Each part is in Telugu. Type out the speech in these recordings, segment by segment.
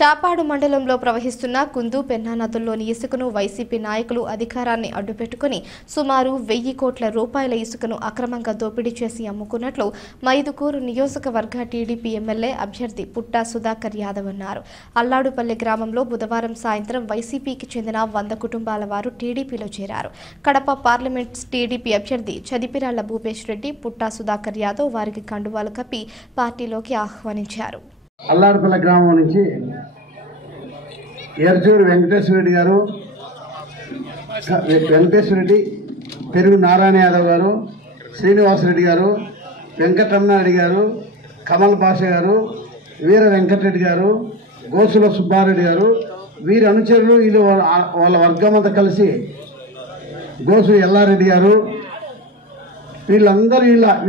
చాపాడు మండలంలో ప్రవహిస్తున్న కుందు పెన్నా నదుల్లోని ఇసుకను వైసీపీ నాయకులు అధికారాన్ని అడ్డుపెట్టుకుని సుమారు 1000 కోట్ల రూపాయల ఇసుకను అక్రమంగా దోపిడీ చేసి అమ్ముకున్నట్లు మైదుకూరు నియోజకవర్గ టీడీపీ ఎమ్మెల్యే అభ్యర్థి పుట్టా సుధాకర్ యాదవ్ అన్నారు. అల్లాడుపల్లి గ్రామంలో బుధవారం సాయంత్రం వైసీపీకి చెందిన 100 కుటుంబాల వారు టీడీపీలో చేరారు. కడప పార్లమెంట్ టీడీపీ అభ్యర్థి చదిపిరాళ్ల భూపేష్ రెడ్డి, పుట్టా సుధాకర్ యాదవ్ వారికి కండువాలు కప్పి పార్టీలోకి ఆహ్వానించారు. అల్లాడుపల్లి గ్రామం నుంచి ఎర్జూరు వెంకటేశ్వర రెడ్డి గారు, వెంకటేశ్వర రెడ్డి, పెరుగు నారాయణ యాదవ్ గారు, శ్రీనివాసరెడ్డి గారు, వెంకటరమణారెడ్డి గారు, కమల్ పాష గారు, వీర వెంకటరెడ్డి గారు, గోసుల సుబ్బారెడ్డి గారు, వీరి అనుచరులు వీళ్ళు వాళ్ళ వర్గం అంతా కలిసి గోసు ఎల్లారెడ్డి గారు,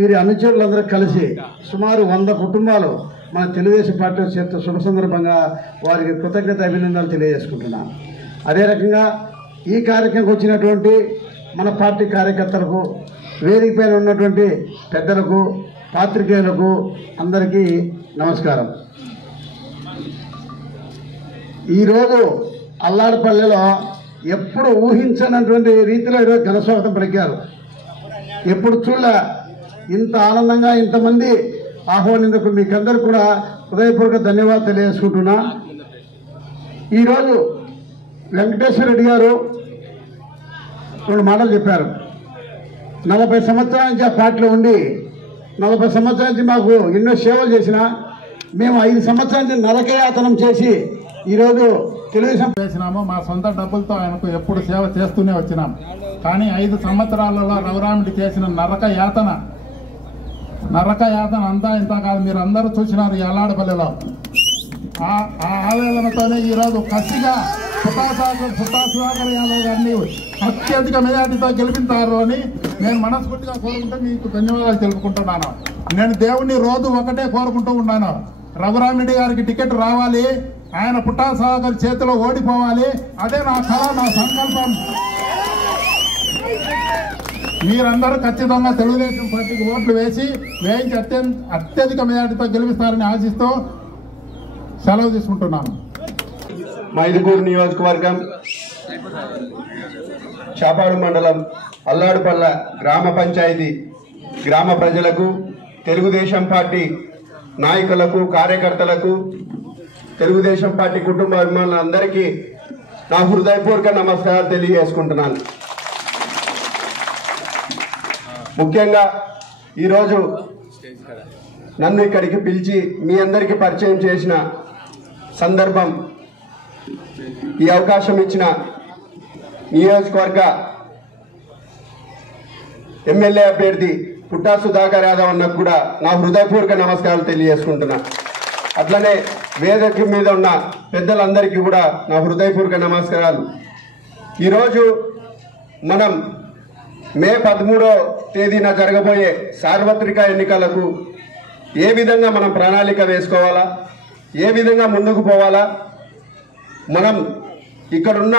వీరి అనుచరులందరూ కలిసి సుమారు 100 కుటుంబాలు మన తెలుగుదేశం పార్టీ చేత శుభ సందర్భంగా వారికి కృతజ్ఞత అభినందనలు తెలియజేసుకుంటున్నాను. అదే రకంగా ఈ కార్యక్రమంకి వచ్చినటువంటి మన పార్టీ కార్యకర్తలకు, వేదిక పైన ఉన్నటువంటి పెద్దలకు, పాత్రికేయులకు అందరికీ నమస్కారం. ఈరోజు అల్లాడుపల్లెలో ఎప్పుడు ఊహించనటువంటి రీతిలో ఈరోజు ఘనస్వాగతం పలికారు. ఎప్పుడు చూడలే ఇంత ఆనందంగా ఇంతమంది ఆహ్వానిందుకు మీకందరూ కూడా హృదయపూర్వక ధన్యవాదాలు తెలియజేసుకుంటున్నా. ఈరోజు వెంకటేశ్వర రెడ్డి గారు 2 మాటలు చెప్పారు. 40 సంవత్సరాల నుంచి ఆ పార్టీలో ఉండి 40 సంవత్సరాల నుంచి మాకు ఎన్నో సేవలు చేసిన మేము 5 సంవత్సరాల నుంచి నరకయాతనం చేసి ఈరోజు తెలుగుదేశం చేసినాము. మా సొంత డబ్బులతో ఆయనకు ఎప్పుడు సేవ చేస్తూనే వచ్చినాం. కానీ 5 సంవత్సరాలలో రఘురాముడి చేసిన నరక యాతన అంతా ఇంత కాదు. మీరు అందరూ చూసినారు ఈ అల్లాడుపల్లిలో. ఆ ఆవేదనతోనే ఈరోజు కసిగా పుట్టా సుధాకర్ యాదవ్ గారిని అత్యధిక మెజార్టీతో గెలిపించారు అని నేను మనస్ఫూర్తిగా కోరుకుంటూ మీకు ధన్యవాదాలు తెలుపుకుంటున్నాను. నేను దేవుణ్ణి రోజు ఒకటే కోరుకుంటూ ఉన్నాను, రఘురామిరెడ్డి గారికి టికెట్ రావాలి, ఆయన పుట్టా సుధాకర్ చేతిలో ఓడిపోవాలి. అదే నా కళ, నా సంకల్పం. మీరందరూ ఖచ్చితంగా తెలుగుదేశం పార్టీకి ఓట్లు వేయించి అత్యధిక మెజార్టీతో గెలిపిస్తారని ఆశిస్తూ సెలవు తీసుకుంటున్నాను. మైదుకూరు నియోజకవర్గం చాపాడు మండలం అల్లాడుపల్ల గ్రామ పంచాయతీ గ్రామ ప్రజలకు, తెలుగుదేశం పార్టీ నాయకులకు, కార్యకర్తలకు, తెలుగుదేశం పార్టీ కుటుంబ అభిమానులందరికీ నా హృదయపూర్వక నమస్కారాలు తెలియజేసుకుంటున్నాను. ముఖ్యంగా ఈరోజు నన్ను ఇక్కడికి పిలిచి మీ అందరికీ పరిచయం చేసిన సందర్భం, ఈ అవకాశం ఇచ్చిన నియోజకవర్గ ఎమ్మెల్యే అభ్యర్థి పుట్టా సుధాకర్ యాదవ్ అన్నకు కూడా నా హృదయపూర్వక నమస్కారాలు తెలియజేసుకుంటున్నా. అట్లనే వేదిక మీద ఉన్న పెద్దలందరికీ కూడా నా హృదయపూర్వక నమస్కారాలు. ఈరోజు మనం మే 13వ తేదీన జరగబోయే సార్వత్రిక ఎన్నికలకు ఏ విధంగా మనం ప్రణాళిక వేసుకోవాలా, ఏ విధంగా ముందుకు పోవాలా, మనం ఇక్కడున్న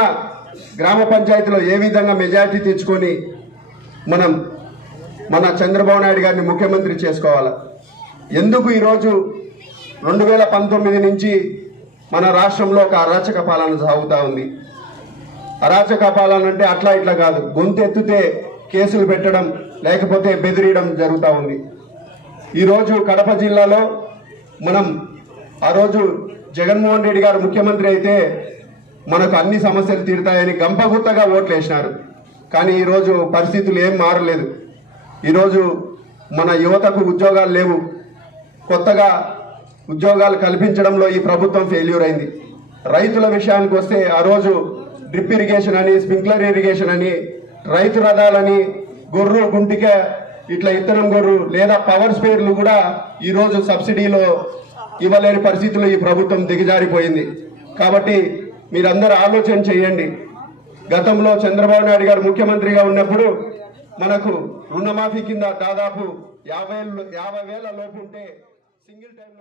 గ్రామ పంచాయతీలో ఏ విధంగా మెజార్టీ తెచ్చుకొని మనం మన చంద్రబాబు నాయుడు గారిని ముఖ్యమంత్రి చేసుకోవాలా. ఎందుకు ఈరోజు 2019 నుంచి మన రాష్ట్రంలో ఒక అరాచక పాలన సాగుతూ ఉంది. అరాచక పాలన అంటే అట్లా ఇట్లా కాదు, గొంతెత్తితే కేసులు పెట్టడం, లేకపోతే బెదిరియడం జరుగుతూ ఉంది. ఈరోజు కడప జిల్లాలో మనం ఆ రోజు జగన్మోహన్ రెడ్డి గారు ముఖ్యమంత్రి అయితే మనకు అన్ని సమస్యలు తీరుతాయని గంపగుత్తగా ఓట్లు వేసినారు. కానీ ఈరోజు పరిస్థితులు ఏం మారలేదు. ఈరోజు మన యువతకు ఉద్యోగాలు లేవు. కొత్తగా ఉద్యోగాలు కల్పించడంలో ఈ ప్రభుత్వం ఫెయిల్యూర్ అయింది. రైతుల విషయానికి వస్తే ఆ రోజు డ్రిప్ ఇరిగేషన్ అని, స్ప్రింక్లర్ ఇరిగేషన్ అని, రైతు రథాలని, గొర్రు గుంటిక ఇట్లా ఇత్తనం గొర్రు లేదా పవర్ స్పేర్లు కూడా ఈరోజు సబ్సిడీలో ఇవ్వలేని పరిస్థితుల్లో ఈ ప్రభుత్వం దిగజారిపోయింది. కాబట్టి మీరందరూ ఆలోచన చేయండి. గతంలో చంద్రబాబు నాయుడు గారు ముఖ్యమంత్రిగా ఉన్నప్పుడు మనకు రుణమాఫీ కింద దాదాపు 50,000 లోపు ఉంటే సింగిల్ టైంలో